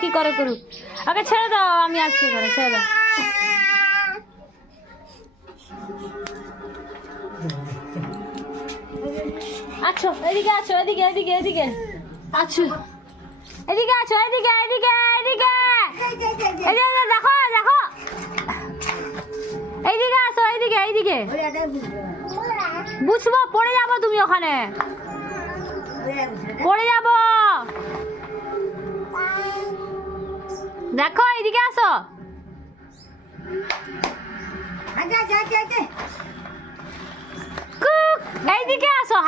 কি করে করুক। আগে ছেড়ে দাও, আমি আছি এখানে, ছেড়ে দাও। আচ্ছা এদিকে আছো, এদিকে এদিকে এদিকে আছো, এদিকে আছো, এদিকে এদিকে এদিকে এদিকে দেখো দেখো, এইদিকে আসো, এইদিকে এইদিকে। বুঝবো, পড়ে যাবো তুমি ওখানে, পড়ে যাবো। দেখো এইদিকে আসো, এইদিকে আসো।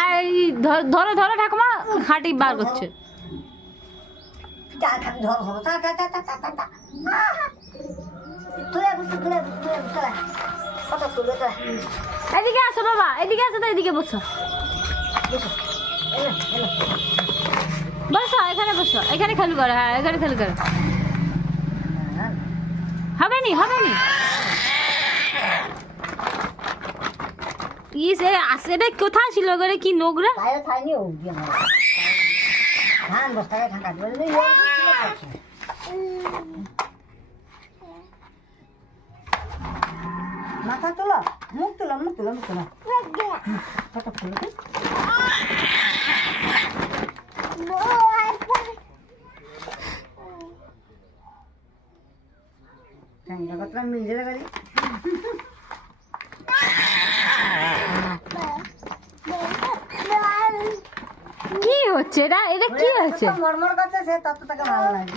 ধরো ধরো, ঠাকুমা খাটি বার করছে। এদিকে আসো বাবা, এদিকে আসো তো, এদিকে বসো, বসো এখানে, বসো এখানে খেলু করো। হ্যাঁ এখানে খেলু করো, হবে নি হবে নি। ইসে আসেটা কোথায় ছিল গরে, কি নোংরা। মাথা তোলো, মুখ তোলো, মুখ তোলো, মুখ তোলো। মিল গাড়ি কি হচ্ছে এটা, এটা কি হচ্ছে? মরমর করছে, সে তত তাকে ভালো লাগে।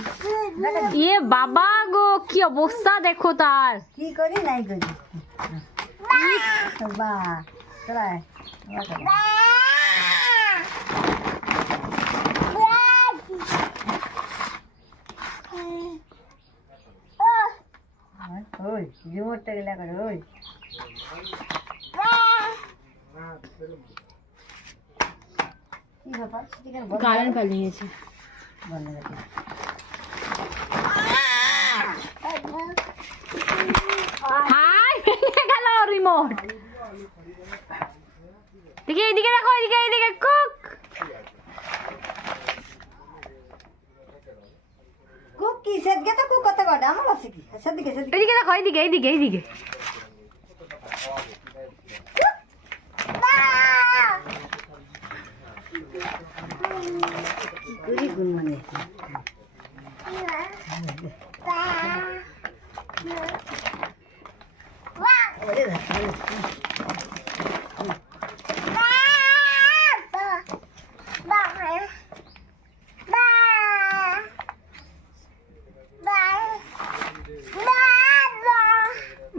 ইয়ে বাবা গো, কি অবস্থা দেখো তার। কি করি নাই করি বা চলাই ওই রিমোটটা গেলে করে ওই কারেন্ট পালিয়েছে। হাই গেল রিমোট। দেখি এইদিকে দেখো, এইদিকে এইদিকে কুক কুক কি সেদিকে তো কুক কত কটা আমার আছে কি সেদিকে সেদিকে এইদিকে দেখো, এইদিকে এইদিকে এইদিকে। পুরি গুণ মানে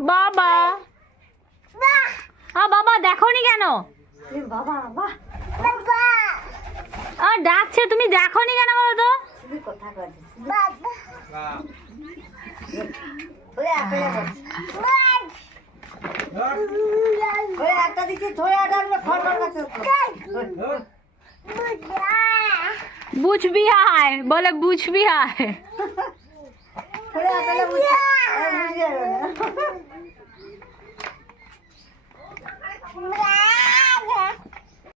বাবা বাবা দেখো নি কেন? বাবা বাবা ডাকছে, তুমি দেখো নি কেন বলো তো? কথা একটা দিচ্ছি থোড়ে বুঝবি আয় বলে, বুঝবি আয়। থোড়ে আটালে বুঝে